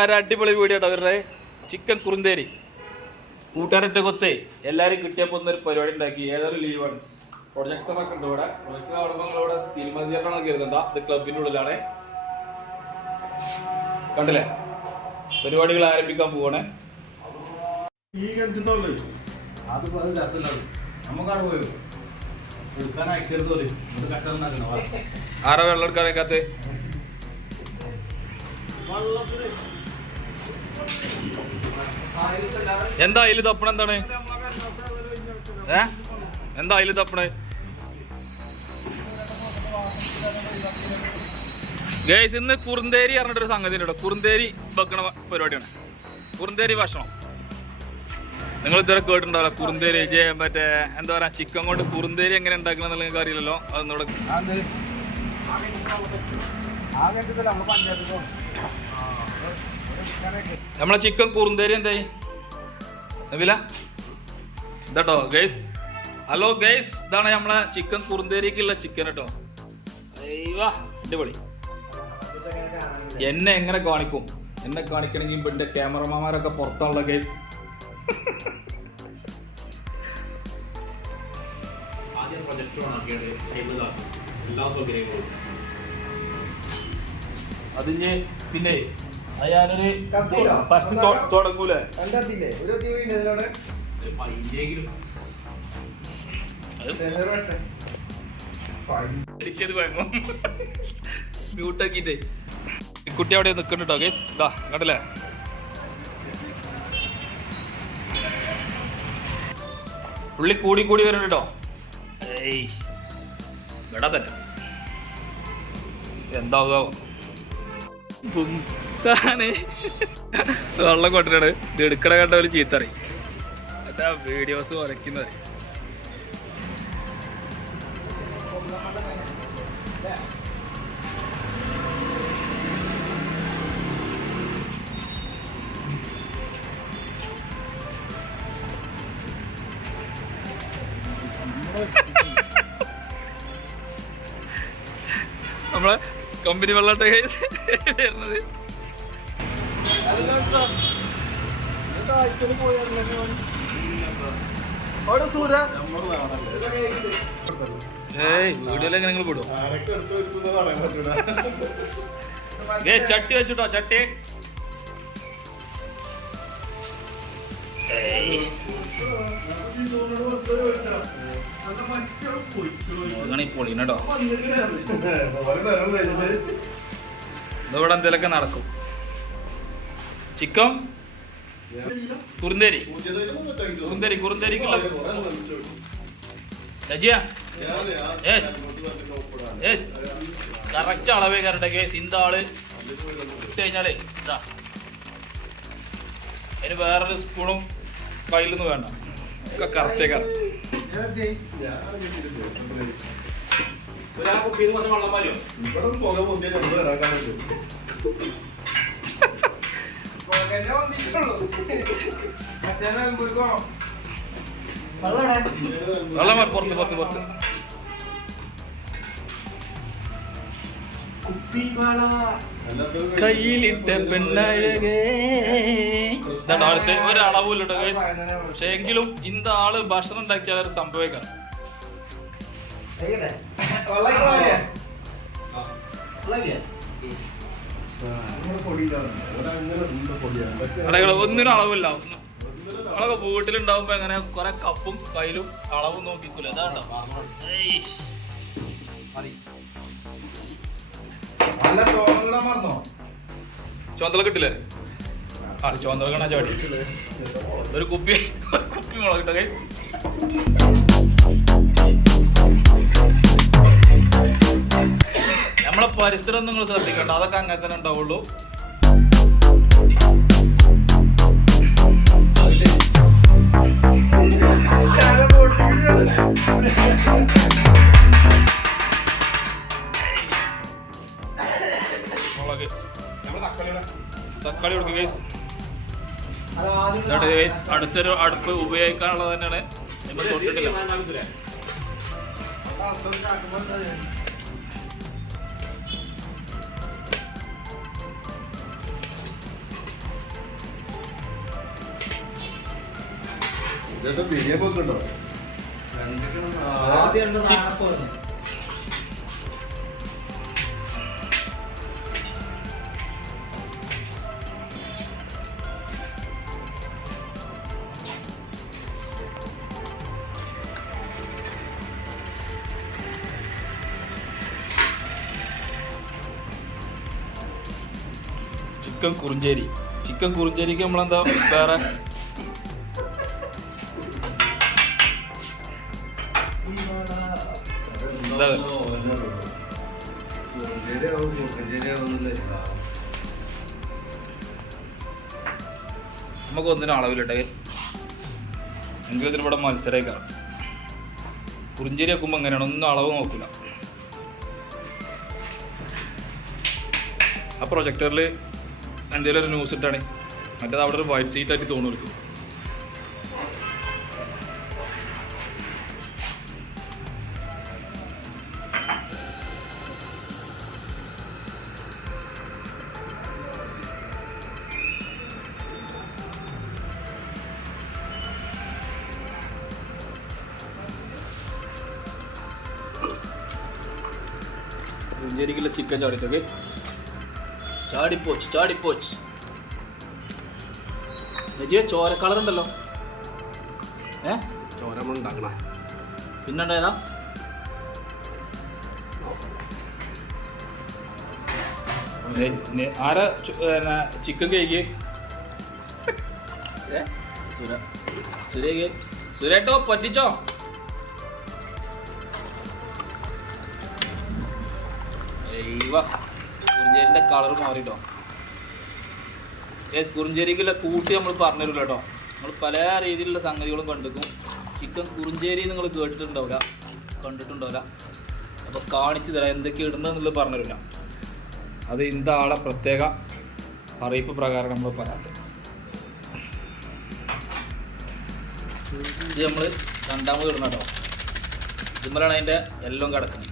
ഒരു അടിപൊളി വീഡിയോ അവരുടെ ചിക്കൻ കുറുന്തേരി. കൂട്ടുകാരന്റെ കൊത്തേ എല്ലാവരും കിട്ടിയപ്പോൾ ഒന്നൊരു പരിപാടി ഉണ്ടാക്കി. ഏതൊരു ലീവാണ് പ്രൊജക്ടറൊക്കെ ഉണ്ട് ഇവിടെ? പ്രൊജക്ടർ അവിടെ കരുതണ്ട. ഇത് ക്ലബിന്റെ ഉള്ളിലാണ്. കണ്ടില്ലേ? പരിപാടികൾ ആരംഭിക്കാൻ പോവാണേ. ഈ വെള്ളം അതിപ്പോ അത് രസമില്ല നമുക്കാണ് പോയത്. എടുക്കാൻ ഇത് കച്ചവടം എന്താ അതിൽ തപ്പണ എന്താണ്? ഏ? എന്താ അതിൽ തപ്പണേ? ഗേസ് ഇന്ന് കുറുന്തേരി പറഞ്ഞിട്ടൊരു സംഗതി ഉണ്ട് കുറുന്തേരി വെക്കണ പരിപാടിയാണ്. കുറുന്തേരി ഭക്ഷണം. നിങ്ങൾ ഇതുവരെ കേട്ടിട്ടുണ്ടാവില്ല? കുറുന്തേരി മറ്റേ എന്താ പറയാ ചിക്കൻ കൊണ്ട് കുറുന്തേരി എങ്ങനെ ഉണ്ടാക്കണം എന്നുള്ള നിങ്ങൾക്ക് അറിയില്ലല്ലോ? അതൊന്നും ആ നമ്മളെ ചിക്കൻ കുറുന്തേരി എന്തായി? നബില ഇതാട്ടോ ഗൈസ് ഹലോ ഗൈസ് ഇതാണ് നമ്മളെ ചിക്കൻ കുറുന്തേരിക്കുള്ള ചിക്കൻ കേട്ടോ. അടിപൊളി. എന്നെ എങ്ങനെ കാണിക്കും? എന്നെ കാണിക്കണമെങ്കിൽ ഇപ്പൊ എന്റെ ക്യാമറമാന്മാരൊക്കെ പുറത്താണല്ലോ ഗൈസ് ആദ്യം പ്രൊജക്ട് ഓണാക്കിയാണ് എല്ലാ സൗകര്യങ്ങളും. അതിന് പിന്നെ അത് ഞാനൊരു? ഫസ്റ്റ് തുടങ്ങൂലേ? മ്യൂട്ടാക്കിട്ടേ കുട്ടി അവിടെ നിൽക്കുന്നുണ്ടോ ഗേസ് ഇതാ കണ്ടല്ലേ പുള്ളി കൂടി കൂടി വരുന്നുണ്ടോ? ഏയ്. സെറ്റ് എന്താവുക പുന്താന് വെള്ളം കൊണ്ടിട്ടാണ് ഇത് എടുക്കണ കണ്ട ഒരു ചീത്തറി എന്താ വീഡിയോസ് വരയ്ക്കുന്നത്. നമ്മളെ കമ്പനി വെള്ളട്ടെ വരുന്നത്. വീഡിയോയിലൊക്കെ നിങ്ങൾ വിടും ചട്ടി വെച്ചിട്ടോ ചട്ടി. ഓരോ നേരം കഴിഞ്ഞിട്ട് ഇതിവിടെ എന്തെങ്കിലുമൊക്കെ നടക്കും. ചിക്കൻ കുറുന്തേരി. കുറുന്തേരി കുറുന്തേരിക്കുള്ള ആ ഏ. ഏ കറക്റ്റ് അളവേ കരട്ടെ കേസ് ഇന്ത ആൾ ഇട്ട് കഴിഞ്ഞാലേ ഇതാ. അതിന് വേറൊരു സ്പൂണും കയ്യിലൊന്നും വേണ്ട. ഒക്കെ കറക്റ്റേ കറക്റ്റ്. ഒരാൾ കുപ്പിയിൽ പറഞ്ഞ വെള്ളം മതിയോ വെള്ളം വേ- പുറത്ത് പുറത്ത് പുറത്ത്. കയ്യിലിട്ട പെണ്ണഴകേ. അടുത്ത്. ഒരളവില്ലട്ടോ കേസ് പക്ഷെ എങ്കിലും ഇന്ത ആൾ ഭക്ഷണം ഉണ്ടാക്കിയാൽ ഒരു സംഭവിക്കാം അടകൾ ഒന്നിനും അളവില്ല. ഒന്നും. നമ്മളൊക്കെ വീട്ടിലുണ്ടാവുമ്പോ എങ്ങനെ കുറെ കപ്പും കയ്യിലും അളവും നോക്കിക്കൂല. ഇതാണ്ടോ ചുവന്തല കിട്ടില്ലേ? ആ ചോന്തല കാണാൻ ചാടി ഒരു കുപ്പി ഒരു കുപ്പി മുളക് കിട്ടോ നമ്മളെ പരിസരം നിങ്ങൾ ശ്രദ്ധിക്കണ്ട. അതൊക്കെ അങ്ങനെ തന്നെ ഉണ്ടാവുള്ളൂ. തക്കാളി കൊടുക്കുക ഗൈസ് ഗൈസ് അടുത്തൊരു അടുപ്പ് ഉപയോഗിക്കാനുള്ളത് തന്നെയാണ്. നിങ്ങൾ തൊട്ടിട്ടില്ല. ഇതൊക്കെ ബിരിയാണി വെക്കണ്ടോ ആദ്യം ഉണ്ട് ചി- ചിക്കൻ കുറിഞ്ചേരി. ചിക്കൻ കുറിഞ്ചേരിക്ക് നമ്മളെന്താ വേറെ? എന്താ? നമുക്ക് ഒന്നിനും അളവിലിട്ടെ. എങ്കിലും ഇതിന് ഇവിടെ മത്സരമേക്കാണ് കുറിഞ്ചേരി വെക്കുമ്പോൾ എങ്ങനെയാണ്? ഒന്നും അളവ് നോക്കില്ല. ആ പ്രൊജക്ടറിൽ എന്തെങ്കിലും ഒരു ന്യൂസ് ഇട്ടാണ്. മറ്റേത് അവിടെ ഒരു വൈറ്റ് സീറ്റ് ആയിട്ട് തോന്നുന്നു കുറിഞ്ചേരിക്കുള്ള ചിക്കൻ ചാടിട്ടൊക്കെ ചാടിപ്പോച്ച് ചാടിപ്പോച്ച്. രജിയെ ചോര കളർ ഉണ്ടല്ലോ. ഏ? ചോരമ്മ ഉണ്ടാക്കണ. പിന്നെണ്ടേതാ ആരാ ചിക്കൻ കേക്ക് സുരേ സുരേട്ടോ പറ്റിച്ചോ? കുറിഞ്ചേരിന്റെ കളർ മാറിട്ടോ. യെസ് കുറിഞ്ചേരിക്കുള്ള കൂട്ടി നമ്മൾ പറഞ്ഞിരുന്നു കേട്ടോ. നമ്മൾ പല രീതിയിലുള്ള സംഗതികളും കണ്ടിരിക്കും. ചിക്കൻ കുറിഞ്ചേരി നിങ്ങൾ കേട്ടിട്ടുണ്ടാവില്ല? കണ്ടിട്ടുണ്ടാവില്ല? അപ്പോൾ കാണിച്ചു തരാം എന്തൊക്കെ ഇടുന്നതെന്നുള്ളത് പറഞ്ഞിരുന്നില്ല അത് ഇന്താളെ പ്രത്യേക അറിയിപ്പ് പ്രകാരം നമ്മൾ പറയാത്തത്. ഇത് നമ്മൾ രണ്ടാമത് ഇടണം കേട്ടോ. ഇതുമ്പോഴാണ് അതിന്റെ എല്ലാം കിടക്കുന്നത്.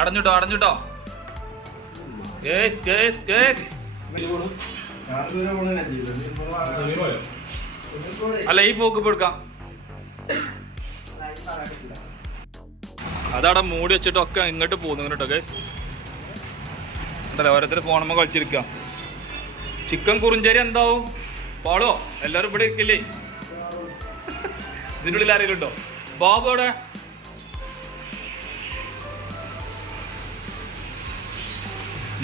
അടഞ്ഞിട്ടോ അടഞ്ഞിട്ടോ. അല്ല ഈ പോക്ക് എടുക്കാം. അതവിടെ മൂടി വെച്ചിട്ടൊക്കെ ഇങ്ങോട്ട് പോകുന്നു കേട്ടോ ഗേസ് ഉണ്ടല്ലോ ഓരോരുത്തർ ഫോണുമ്മ കളിച്ചിരിക്കുക ചിക്കൻ കുറിഞ്ചേരി എന്താവും? പാളോ എല്ലാവരും ഇവിടെ ഇരിക്കില്ലേ? ഇതിനുള്ളിൽ ആരെങ്കിലും ഉണ്ടോ? ബാബു എവിടെ?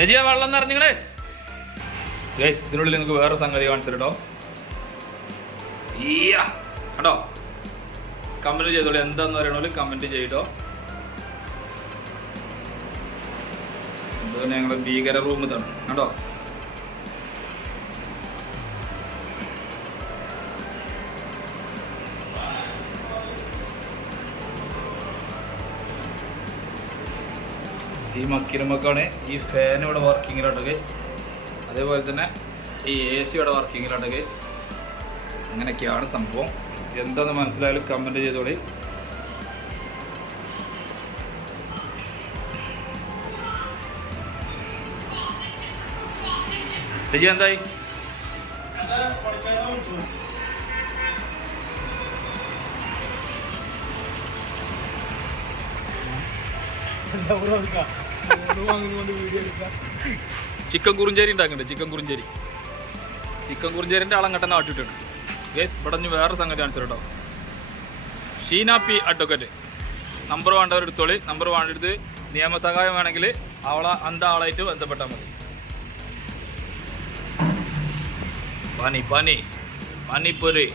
നജിയ വെള്ളം നിറഞ്ഞിങ്ങളെ ഗൈസ് ഇതിനുള്ളിൽ നിങ്ങൾക്ക് വേറെ സംഗതി കാണിച്ചിട്ടോ ഈയാ കേട്ടോ കമന്റ് ചെയ്തോളൂ. എന്താന്ന് പറയണോ കമന്റ് ചെയ്തോ ഞങ്ങൾ ഭീകര റൂം തന്നെ കേട്ടോ ഈ മക്കിരമക്കാണ് ഈ ഫാൻ ഇവിടെ വർക്കിങ്ങിലാണ് ഗൈസ് അതേപോലെ തന്നെ ഈ എ സി ഇവിടെ വർക്കിങ്ങിലാണ് ഗൈസ് അങ്ങനെയൊക്കെയാണ് സംഭവം. എന്താണെന്ന് മനസ്സിലായാലും കമന്റ് ചെയ്തോളി. ചേച്ചി എന്തായി? ചിക്കൻ കുറിഞ്ചേരി ഉണ്ടാക്കുന്നുണ്ട് ചിക്കൻ കുറിഞ്ചേരി. ചിക്കൻ കുറിഞ്ചേരിന്റെ ആളങ്ങട്ട ആട്ടിട്ടുണ്ട് ഗേസ് ഇവിടെ വേറെ സംഗതി ആൻസർ കേട്ടോ ഷീന പി അഡ്വക്കറ്റ് നമ്പർ വേണ്ടവർ എടുത്തോളി. നമ്പർ വേണ്ടെടുത്ത് നിയമസഹായം വേണമെങ്കിൽ അവളെ അന്ത ആളായിട്ട് ബന്ധപ്പെട്ടാൽ മതി. പനി പനി പനിപ്പൊരി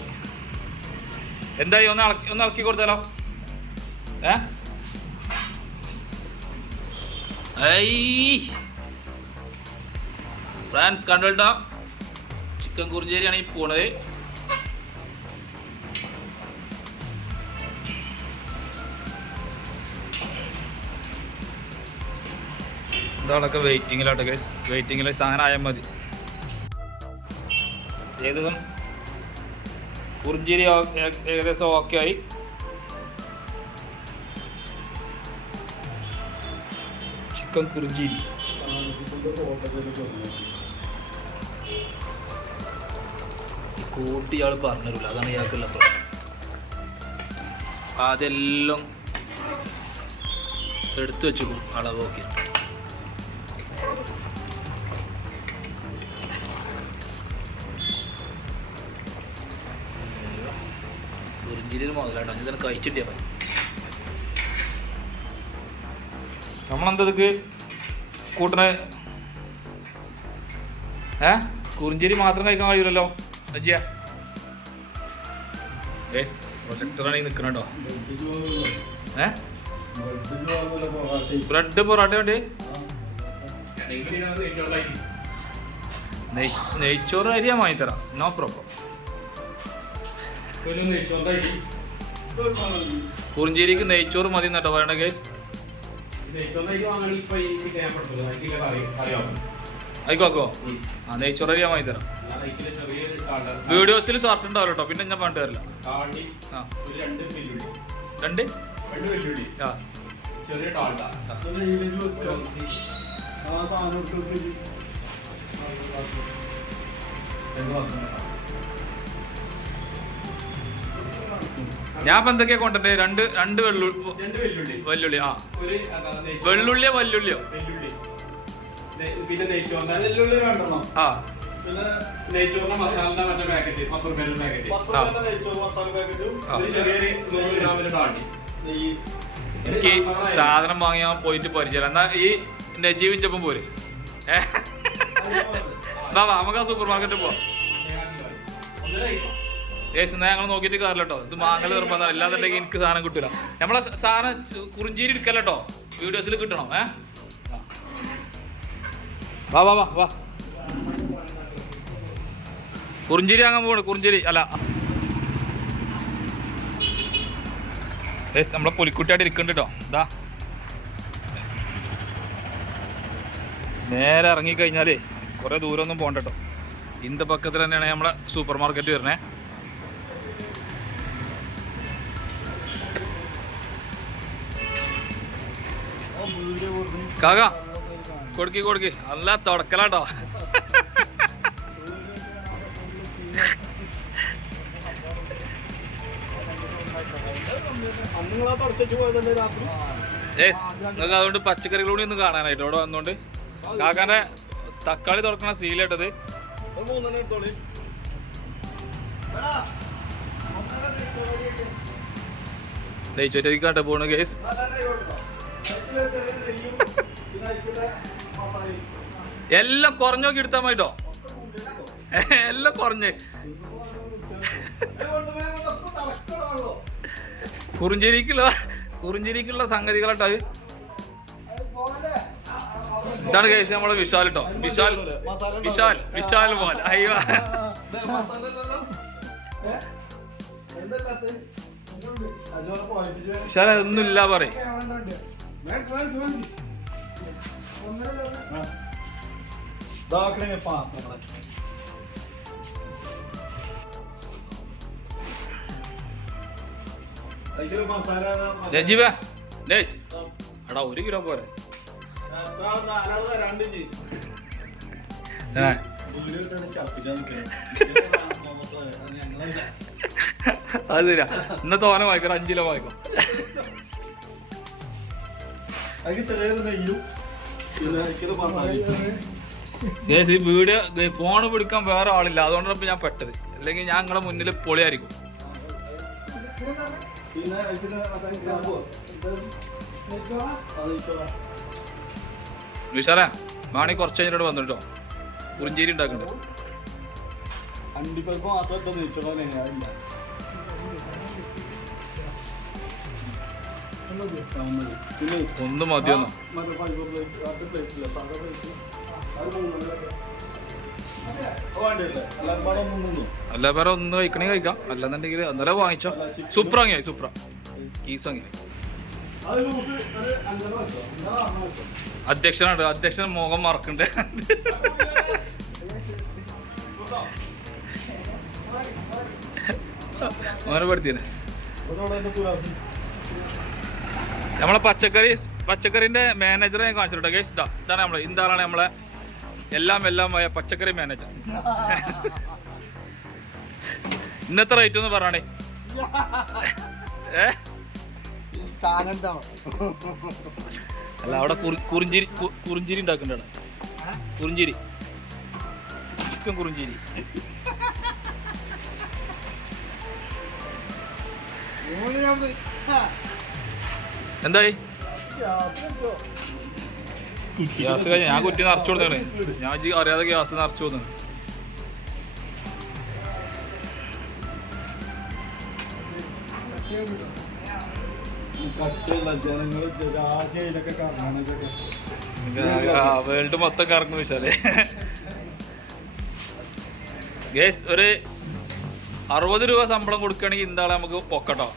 എന്തായി? ഒന്ന് ഒന്ന് ഇളക്കി കൊടുത്താലോ? ഏ? ഫ്രാൻസ് കണ്ടോട്ടോ ചിക്കൻ കുറിഞ്ചേരിയാണ് ഈ പോണത്. ഇതാളൊക്കെ വെയിറ്റിങ്ങിലോട്ടെ ഗൈസ് വെയിറ്റിങ്ങിൽ സാധനം ആയാൽ മതി. ഏകദേശം കുറിഞ്ചേരി ഏകദേശം ഓക്കെ ആയി. ചിക്കൻ കുറിഞ്ചേരി കൂട്ടി ഇയാൾ പറഞ്ഞില്ല അതാണ് ഇയാൾക്കുള്ള പ്രശ്നം. അതെല്ലാം എടുത്തു വെച്ചു അളവൊക്കെ. നോക്കി കുറിഞ്ചിരി മുതലാട്ടോ. ഇതൊക്കെ കഴിച്ചിട്ടേ മതി നമ്മളെന്തതൊക്കെ കൂട്ടണേ? ഏ? കുറിഞ്ചേരി മാത്രം കഴിക്കാൻ കഴിയൂലല്ലോ അജിയ. പ്രൊജക്ടറാണ് ഈ ഏ? ബ്രെഡ് പൊറോട്ട വേണ്ടി? നെയ് നെയ്ച്ചോറ് അരി വാങ്ങി തരാം നോ പ്രോബ്ലം കുറിഞ്ചേരിക്ക് നെയ്ച്ചോറ് മതി എന്നിട്ടോ പറയണ കേസ് ആയിക്കോക്കോ ആ നെയ്ച്ചോറ് ഞാൻ വാങ്ങി തരാം. വീഡിയോസിൽ ഷോർട്ട് ഉണ്ടാവും കേട്ടോ പിന്നെ ഞാൻ പണ്ട് തരില്ല ആ രണ്ട് ആ. ചെറിയ സാധനം ഞാൻ ഇപ്പൊ എന്തൊക്കെയാ കൊണ്ടേ രണ്ട് രണ്ട് വെള്ളുള്ളി വെല്ലുള്ളി. ആ. വെള്ളുള്ളിയോ വല്ലുള്ളിയോ? ആ. എനിക്ക് സാധനം വാങ്ങിയാൽ പോയിട്ട് പരിചയം എന്നാ ഈ നജീവിന്റെ ഒപ്പം പോര്. ഏഹ് നമുക്ക് ആ സൂപ്പർ മാർക്കറ്റിൽ പോവാം. ഏസ് എന്നാൽ ഞങ്ങൾ നോക്കിയിട്ട് കയറില്ല കേട്ടോ ഇത് മാങ്ങൽ നിർബന്ധം. അല്ലാതെ എനിക്ക് സാധനം കിട്ടില്ല നമ്മളെ സാധനം കുറിഞ്ചീരി എടുക്കല്ലോ കേട്ടോ വീഡിയോസിൽ കിട്ടണം ഏ? വാ വാ വാ വാ. കുറിഞ്ചേരി വാങ്ങാൻ പോകണം കുറിഞ്ചേരി. അല്ല. ഏസ് നമ്മളെ പുലിക്കുട്ടിയായിട്ട് ഇരിക്കുന്നുണ്ട് കേട്ടോ ഇതാ നേരെ ഇറങ്ങിക്കഴിഞ്ഞാലേ കുറേ ദൂരമൊന്നും പോകണ്ട കേട്ടോ ഇന്ത പക്കത്തിൽ തന്നെയാണ് നമ്മളെ സൂപ്പർ മാർക്കറ്റ് വരുന്നേ. കാക കൊടുക്കി കൊടുക്കി. അല്ല തുടക്കലാട്ടോ. നിങ്ങൾക്ക് അതുകൊണ്ട് പച്ചക്കറികൾ കൂടി ഒന്ന് കാണാനായിട്ട് ഇവിടെ വന്നോണ്ട്. കാക്കാന്റെ തക്കാളി തുറക്കണ സീലേട്ടത് നെയ്ച്ചോറ്റേക്കാട്ടെ പോണ കേസ് എല്ലാം കുറഞ്ഞോക്കി എടുത്താൽ മതിട്ടോ എല്ലാം കുറഞ്ഞ്. കുറിഞ്ചേരിക്കുള്ള കുറിഞ്ചേരിക്കുള്ള സംഗതികളാട്ടോ അത്. ഇതാണ് കേസ് നമ്മളെ വിശാൽ കേട്ടോ വിശാൽ വിശാൽ വിശാൽ മോൻ. അയ്യോ. വിശാൽ ഒന്നുമില്ല പറയും. ഇതാക്കണേ പാത്രങ്ങളെ എടാ ഒരു കിലോ പോരെ. അത് ഇന്നത്തെ ഓനെ വായിക്കണം അഞ്ചു കിലോ വായിക്കും ഗേസ് ഈ വീഡിയോ ഫോൺ പിടിക്കാൻ വേറെ ആളില്ല. അതുകൊണ്ടാണ് ഇപ്പൊ ഞാൻ പെട്ടത്. അല്ലെങ്കിൽ ഞാൻ നിങ്ങളെ മുന്നിൽ പൊളിയായിരിക്കും. വിശാല മാണി കുറച്ച് കഴിഞ്ഞിട്ട് വന്നിട്ടോ. കുറിഞ്ചേരി ഉണ്ടാക്കണ്ടേ. അണ്ടിപ്പരിപ്പ് മാത്രം ഇട്ടോ പാടെ ഒന്നും മൂന്നും അല്ല വേറെ ഒന്ന് കഴിക്കണേ കഴിക്കാം. അല്ലെന്നുണ്ടെങ്കിൽ അന്നേരം വാങ്ങിച്ചോ. സൂപ്പർ വാങ്ങിയായി സൂപ്പർ ഈ ആറ് അധ്യക്ഷനാണ് അധ്യക്ഷൻ മുഖം മറക്കണ്ട്? അങ്ങനെ പെടുത്തിനെ നമ്മളെ പച്ചക്കറി പച്ചക്കറിന്റെ മാനേജറെ ഞാൻ കാണിച്ചിട്ടുണ്ട്. കേസ് ഇതാ ഇതാണ് നമ്മളെ. ഇന്താണ് നമ്മളെ എല്ലാം എല്ലാം ആയ പച്ചക്കറി മാനേജർ ഇന്നത്തെ റേറ്റ് ഒന്ന് പറയണേ. ഏ? അല്ല അവിടെ കുറി- കുറിഞ്ചിരി കുറിഞ്ചിരി ഉണ്ടാക്കണ്ടാണ് കുറിഞ്ചിരി. ചിക്കൻ കുറിഞ്ചിരി. എന്തായി? ഗ്യാസ് കഴിഞ്ഞ ഞാൻ കുറ്റി നിറച്ചു കൊടുത്തേ ഞാൻ അറിയാതെ ഗ്യാസ് നിറച്ചു കൊടുത്തു വേൾഡ് മൊത്തം കറങ്ങും വിശാലേ. ഗേസ് ഒരു അറുപത് രൂപ ശമ്പളം കൊടുക്കുകയാണെങ്കിൽ ഇന്താളെ നമുക്ക് പൊക്കട്ടോ.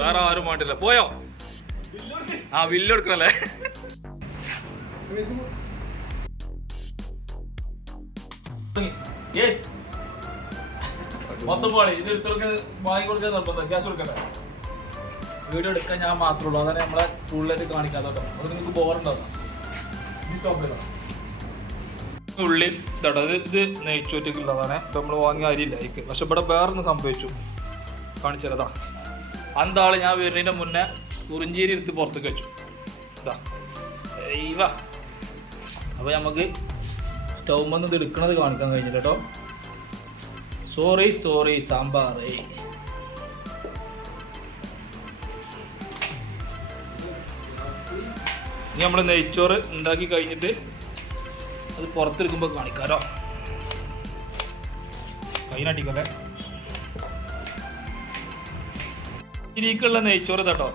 വേറെ ആരും വേണ്ടില്ല പോയോ? ആ ബില്ല് കൊടുക്കണല്ലേ. മൊത്തം പോളി. ഇത് എടുത്തൊക്കെ വാങ്ങി കൊടുക്കാൻ നിർബന്ധം. ക്യാഷ് കൊടുക്കണ്ടേ? വീഡിയോ എടുക്കാൻ ഞാൻ മാത്രമേ ഉള്ളൂ. അതാണ് നമ്മളെ കൂടുതലായിട്ട് കാണിക്കാത്തോട്ടോ അത് നിങ്ങൾക്ക് ബോറുണ്ടാവും സ്റ്റോപ്പ് ചെയ്തോ? ഉള്ളി ഇതാട്ടോ ഇത് നെയ്ച്ചോറ്റക്കുള്ളതാണ് ഇപ്പം നമ്മൾ വാങ്ങിയ അരിയില്ല അയക്ക് പക്ഷെ ഇവിടെ വേറൊന്ന് സംഭവിച്ചു. കാണിച്ചതാ അന്താൾ ഞാൻ വരുന്നതിന്റെ മുന്നേ കുറിഞ്ചേരി എടുത്ത് പുറത്തേക്ക് വെച്ചു. ഇതാ വാ. അപ്പോൾ നമുക്ക് സ്റ്റൗമെന്ന് ഇത് എടുക്കണത് കാണിക്കാൻ കഴിഞ്ഞില്ല കേട്ടോ. സോറി സോറി സാമ്പാറേ. ഇനി നമ്മൾ നെയ്ച്ചോറ് ഉണ്ടാക്കി കഴിഞ്ഞിട്ട് അത് പുറത്തെടുക്കുമ്പോൾ കാണിക്കാലോ. കൈനാട്ടിക്കല്ലേ ഇനിക്കുള്ള നെയ്ച്ചോറ് കേട്ടോ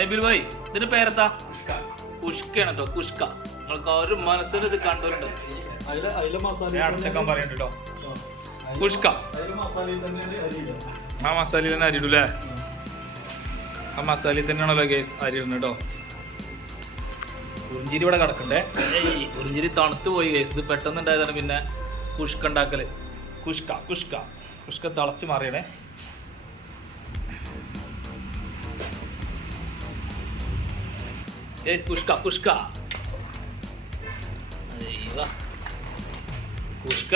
നബിൽ ഭായി ഇതിന്റെ പേരെത്താ കുഷ്കയാണ് കേട്ടോ കുഷ്ക. നിങ്ങൾക്ക് ആ ഒരു മനസ്സിൽ ഇത് കണ്ടിട്ടുണ്ട് അതിലെ അതിലെ മസാല അടച്ചക്കാൻ പറയണ്ട കുഷ്ക. ആ മസാലയിൽ തന്നെ അരി ഇടൂലേ ആ മസാലയിൽ തന്നെയാണല്ലോ ഗേസ് അരി ഇടുന്നത് കേട്ടോ ഉറിഞ്ചിരി ഇവിടെ കിടക്കണ്ടേ? ഏയ് ഉറിഞ്ചിരി തണുത്ത് പോയി ഗേസ് ഇത് പെട്ടെന്ന് ഉണ്ടായതാണ് പിന്നെ കുഷ്ക ഉണ്ടാക്കൽ. കുഷ്ക കുഷ്ക. കുഷ്ക തിളച്ച് മാറിയണേ. പുഷ്ക പുഷ്ക അയ്യോ. കുഷ്ക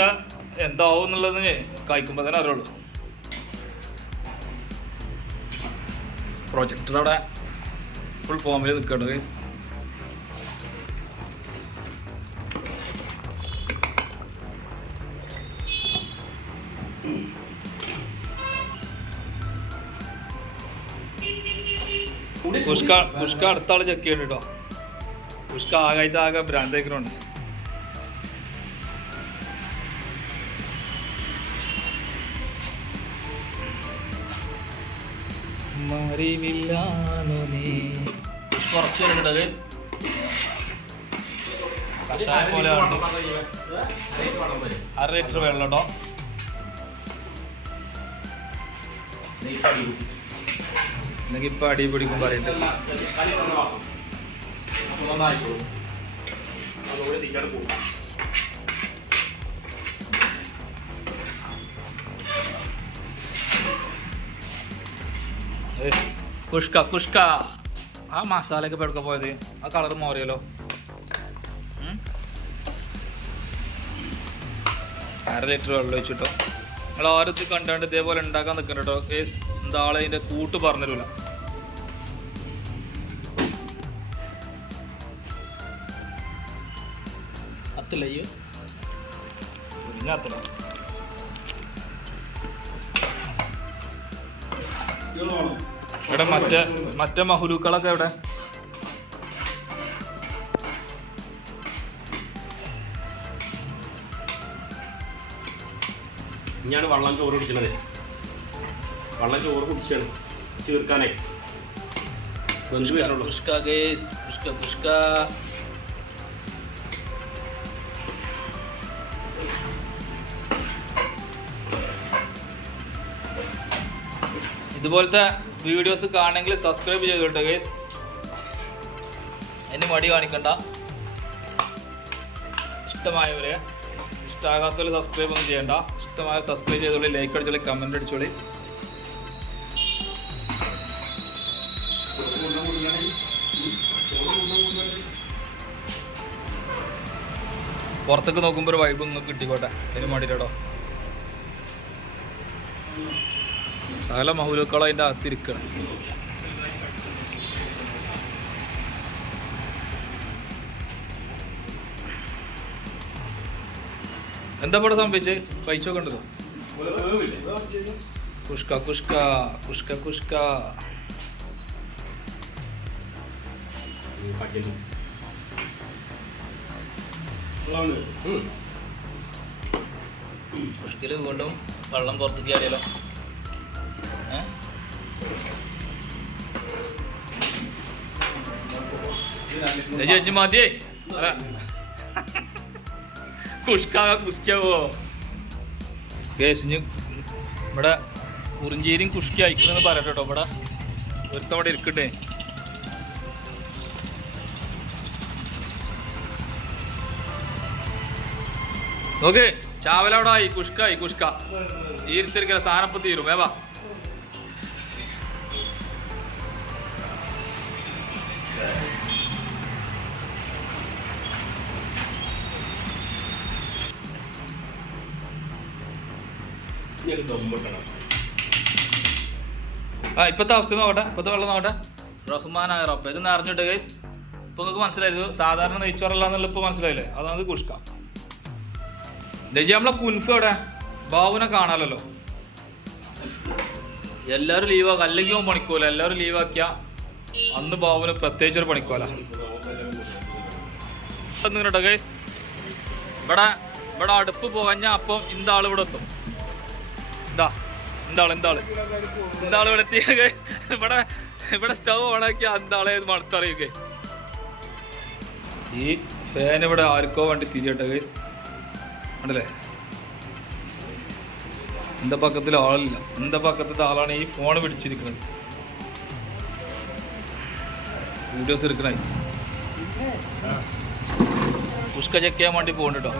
എന്താവും എന്നുള്ളത് കഴിക്കുമ്പോൾ തന്നെ അറിയുള്ളൂ. പ്രൊജക്ടർ അവിടെ ഫുൾ ഫോമിൽ നിൽക്കട്ടോ പുഷ്ക പുഷ്ക ചെക്ക് ചെയ്യണം കേട്ടോ പുഷ്ക ആകായിട്ട് ആകെ ഭ്രാന്തേക്കണുണ്ട് കുറച്ച് അര ലിറ്റർ വെള്ളം കേട്ടോ അല്ലെങ്കിൽ ഇപ്പൊ അടി പിടിക്കും പറയട്ടെ കുഷ്ക കുഷ്ക. ആ മസാലയൊക്കെ ഇപ്പൊ എടുക്കാൻ പോയത്? ആ കളർ മാറിയല്ലോ. അര ലിറ്റർ വെള്ളം ഒഴിച്ചിട്ടോ. നിങ്ങൾ ആരും ഇത് കണ്ടാണ്ട് ഇതേപോലെ ഉണ്ടാക്കാൻ നിൽക്കണ്ട കേട്ടോ. കേസ് എന്താ ആളെ അതിന്റെ കൂട്ട് പറഞ്ഞില്ല അത്തില്ല അയ്യോ പിന്നെ അത്തില്ല ഇവിടെ മറ്റേ മറ്റേ മഹുലൂക്കളൊക്കെ എവിടെ? ഇനിയാണ് വള്ളം ചോറ് കുടിക്കണത് വള്ളം ചോറ് കുടിച്ചാണ് ചീർക്കാനേ. വെന്ത് പുഷ്ക കുഷ്ക ഇതുപോലത്തെ വീഡിയോസ് കാണണമെങ്കിൽ സബ്സ്ക്രൈബ് ചെയ്തോട്ടെ ഗൈസ് എന്നെ മടി കാണിക്കണ്ട. ഇഷ്ടമായവരെ ഇഷ്ടമാകാത്തവർ സബ്സ്ക്രൈബ് ഒന്നും ചെയ്യണ്ട. ഇഷ്ടമായ സബ്സ്ക്രൈബ് ചെയ്തോളി ലൈക്ക് അടിച്ചോളി കമന്റ് അടിച്ചോളി. പുറത്തേക്ക് നോക്കുമ്പോൾ ഒരു വൈബ് നിങ്ങൾക്ക് കിട്ടിക്കോട്ടെ. അതിന് മടിയിലടോ സകല മഹുലുക്കളും അതിന്റെ അകത്തിരിക്കണം എന്താ ഇവിടെ സംഭവിച്ച്? കഴിച്ചൊക്കെ ഉണ്ടല്ലോ കുഷ്ക കുഷ്ക കുഷ്ക കുഷ്ക. കുഷ്കിൽ വീണ്ടും വെള്ളം പുറത്തേക്ക് ആടിയല്ലോ ചേച്ചി മതിയേ അല്ല കുഷ്കാക കുസ്കാവോ ഗേസ് ഇനി ഇവിടെ കുറിഞ്ചേരിയും കുഷ്കി അയക്കണമെന്ന് പറയട്ടെ കേട്ടോ ഇവിടെ ഒരുത്തവിടെ ഇരിക്കട്ടെ. നോക്ക് ചാവലവിടെ ആയി കുഷ്കായി കുഷ്ക. ഈ ഇരുത്തിരിക്കല സാധനം തീരും. ആ ഇപ്പത്തെ അവസ്ഥ നോക്കട്ടെ. ഇപ്പത്തെ വെള്ളം നോക്കട്ടെ. റഹ്മാനായ റബ്ബ് ഇത് നിറഞ്ഞിട്ട് ഗൈസ് ഇപ്പൊ നിങ്ങൾക്ക് മനസ്സിലായത് സാധാരണ നെയ്ച്ചോറല്ല എന്നുള്ള ഇപ്പൊ മനസ്സിലായില്ലേ? അതാണ് കുഷ്ക. നമ്മളെ കുൻഫ് എവിടെ? ബാബുനെ കാണാലല്ലോ. എല്ലാവരും ലീവാക്കുക അല്ലെങ്കിൽ അവൻ പണിക്കോല. എല്ലാവരും ലീവാക്കിയ അന്ന് ബാബുന് പ്രത്യേകിച്ച് ഒരു പണിക്കോല. ഗൈസ് ഇവിടെ ഇവിടെ അടുപ്പ് പോകഞ്ഞ അപ്പം ഇന്താൾ ഇവിടെ എത്തും. ഇതാ എന്താൾ എന്താൾ? എന്താൾ ഇവിടെ എത്തിയ ഗൈസ് ഇവിടെ ഇവിടെ സ്റ്റവ് ഓണാക്കി എന്താളെ മണത്തറിയും ഗൈസ് ഈ ഫാൻ ഇവിടെ ആർക്കോ വേണ്ടി തിരിയട്ടെ ഗൈസ് ഉണ്ടല്ലേ എന്റെ പക്കത്തിൽ ആളില്ല. എന്റെ പക്കത്തെ ആളാണ് ഈ ഫോൺ പിടിച്ചിരിക്കുന്നത് വീഡിയോസ് എടുക്കണേ. പുഷ്ക ചെക്ക് ചെയ്യാൻ വേണ്ടി പോകണ്ടോ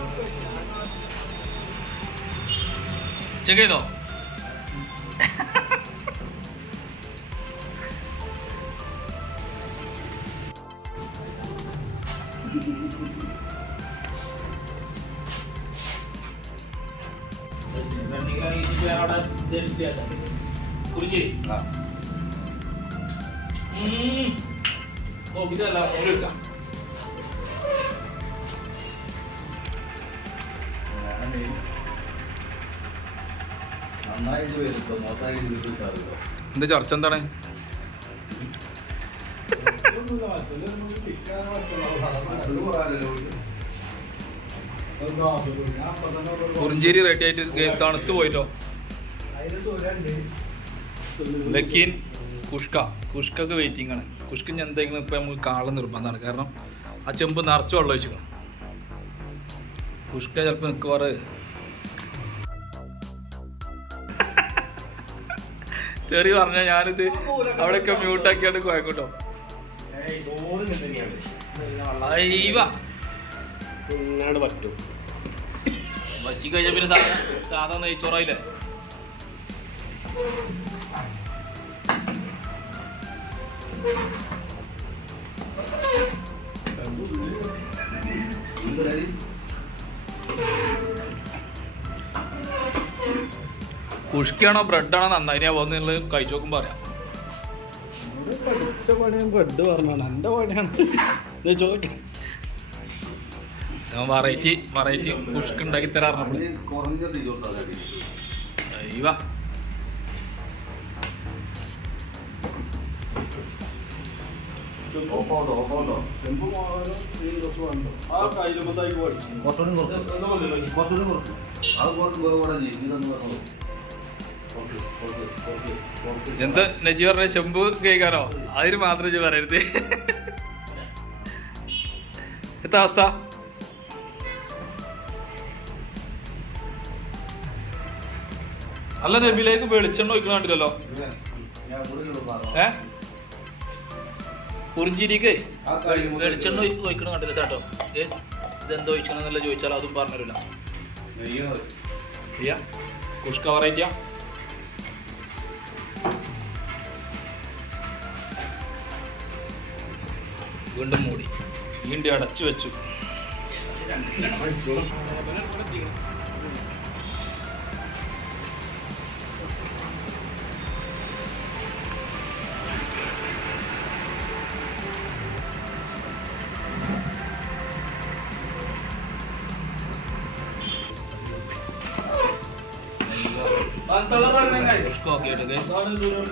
ചെക്ക് ചെയ്തോ? കുറിഞ്ഞി ഓ ഇതല്ല എടുക്കാം. എന്താ ചർച്ച എന്താണ്? കുറിഞ്ചേരി റെഡി ആയിട്ട് തണുത്ത് പോയിട്ടോ? ലക്കീൻ കുഷ്ക. കുഷ്കൊക്കെ വെയിറ്റിംഗ് ആണ്. കുഷ്കിന് എന്തെങ്കിലും ഇപ്പൊ നമുക്ക് കാള നിർബന്ധമാണ്. കാരണം ആ ചെമ്പ് നിറച്ച് വെള്ളം ഒഴിച്ചിക്കണം കുഷ്ക ചിലപ്പോൾ നിൽക്കുവാറ് തെറി പറഞ്ഞ ഞാനിത് അവിടെയൊക്കെ മ്യൂട്ടാക്കിയാണ് കോയക്കൂട്ടോ അയ്യവ പറ്റും. വറ്റി കഴിഞ്ഞ പിന്നെ സാധാ നെയ്ച്ചോറായില്ലേ? കുഷ്കാണോ ബ്രെഡാണോ നന്നായി പോകുന്നത് കഴിച്ചു നോക്കുമ്പോൾ പറയാം. പഠിച്ച ബ്രെഡ് പറഞ്ഞാണ് എന്റെ പണിയാണ്. ഞാൻ വെറൈറ്റി വെറൈറ്റി കുഷ്ക ഉണ്ടാക്കി തരാറുണ്ട് പഠിച്ചു കുറച്ചുകൂടി കുറച്ച് കുറച്ചുകൂടി കുറച്ച് അത് കുറച്ച് വേറെ കൂടെ ഇതൊന്ന് പറഞ്ഞു എന്ത് നജി പറഞ്ഞ ചെമ്പ് കേൾക്കാനോ? അതിന് മാത്രം ഇജ്ജ് പറയരുത്. എത്ത അവസ്ഥ? അല്ല നബിലേക്ക് വെളിച്ചെണ്ണ ഒഴിക്കണ കണ്ടില്ലല്ലോ. ഏ? കുറിഞ്ചിരിക്ക് വെളിച്ചെണ്ണ ഒഴി- ഒഴിക്കണ കണ്ടില്ല കേട്ടോ. യേസ് ഇതെന്തോ ഒഴിക്കണമെന്നുള്ള ചോദിച്ചാൽ അതും പറഞ്ഞില്ല കുഷ്ക വെറൈറ്റിയാ വീണ്ടും മൂടി. വീണ്ടും അടച്ചു വെച്ചു.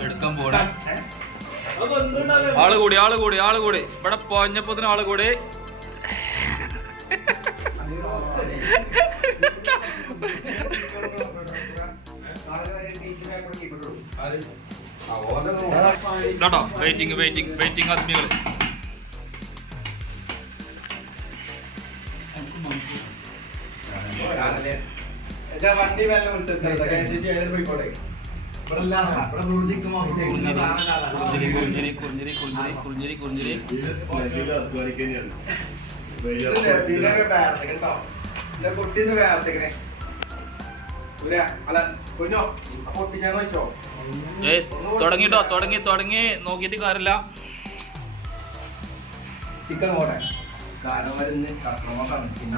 എടുക്കാൻ പോണേ ആൾ കൂടി ആൾ കൂടി ആൾ കൂടി ഇവിടെ പോഞ്ഞപ്പത്തിന് ആൾ കൂടി കേട്ടോ വെയിറ്റിംഗ് വെയിറ്റിംഗ് വെയിറ്റിംഗ് ആത്മികൾ വണ്ടി വേണ്ട വിളിച്ചെടുത്ത കെ സി ടി അതിൽ പോയിക്കോട്ടെ. കുറിഞ്ഞിരി കുറിഞ്ഞിരി കുറിഞ്ഞിരി കുറിഞ്ഞിരി കുറിഞ്ഞിരി കുട്ടീന്ന് വേർത്തിക്കണേ സൂര്യ അല്ല കുഞ്ഞോ അപ്പൊ ഒട്ടിക്കാന്ന് വെച്ചോ. തുടങ്ങിട്ടോ തുടങ്ങി തുടങ്ങി. നോക്കിയിട്ട് കാര്യമില്ല. ചിക്കൻ പോട്ടെ. കാരണം വരുന്ന കർമ്മമാണ് പിന്നെ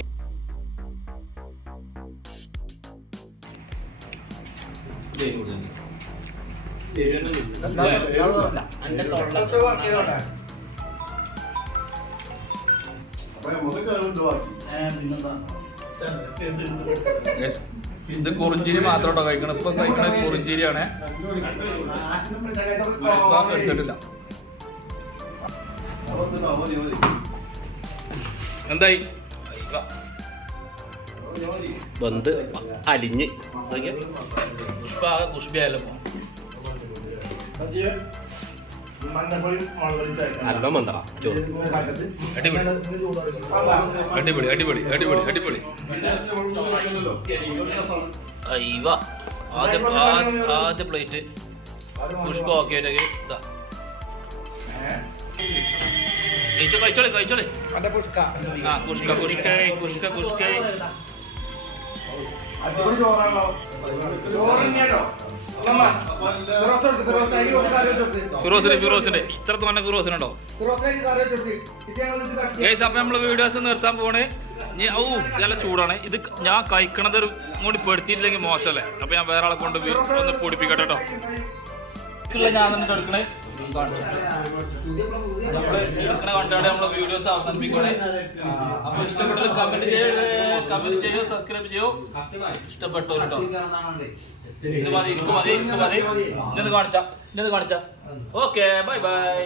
ഇത് കുറിഞ്ചിരി മാത്രം കേട്ടോ കഴിക്കണം. ഇപ്പൊ കഴിക്കണ കുറിഞ്ചിരിയാണ്. എടുത്തിട്ടില്ല. എന്തായി? ബന്ത് അലിഞ്ഞ്. നല്ല മന്തറ ചോറ് അടിപൊളി. അടിപൊളി അടിപൊളി അടിപൊളി അയ്യവ ആദ്യ ആദ്യ പ്ലേറ്റ്. പുഷ്പ ഓക്കെ ഇതാ കഴിച്ചോളെ കഴിച്ചോളെ. കഴിച്ചോളി ആ പുഷ്ക കുഷ്കായി പുഷ്ക കുഷ്കായി കുറച്ച് ചോറാണല്ലോ. ഫിറോസിന് ഫിറോസിന്റെ ഫിറോസിനുണ്ടോ ഏസ് അപ്പൊ നമ്മൾ വീഡിയോസ് നിർത്താൻ പോണേ ഇനി ഔ നല്ല ചൂടാണ്. ഇത് ഞാൻ കഴിക്കണത് ഒരു കൂടി പെടുത്തിയിട്ടില്ലെങ്കിൽ മോശമല്ലേ? അപ്പൊ ഞാൻ വേറെ ആളെ കൊണ്ട് ഒന്ന് പൊടിപ്പിക്കട്ടെ കേട്ടോ. ഞാൻ തന്നെ എടുക്കണേ. നമ്മൾ എടുക്കണ കണ്ടാണ് നമ്മൾ വീഡിയോസ് അവസാനിപ്പിക്കണേ അപ്പൊ ഇഷ്ടപ്പെട്ടത് കമന്റ് ചെയ്യൂ കമന്റ് ചെയ്യോ സബ്സ്ക്രൈബ് ചെയ്യോ. ഇഷ്ടപ്പെട്ടോ കേട്ടോ ഇത് മതി എനിക്ക് മതി എനിക്ക് മതി. ഇന്നത് കാണിച്ച ഇന്നത് കാണിച്ച. Okay bye bye.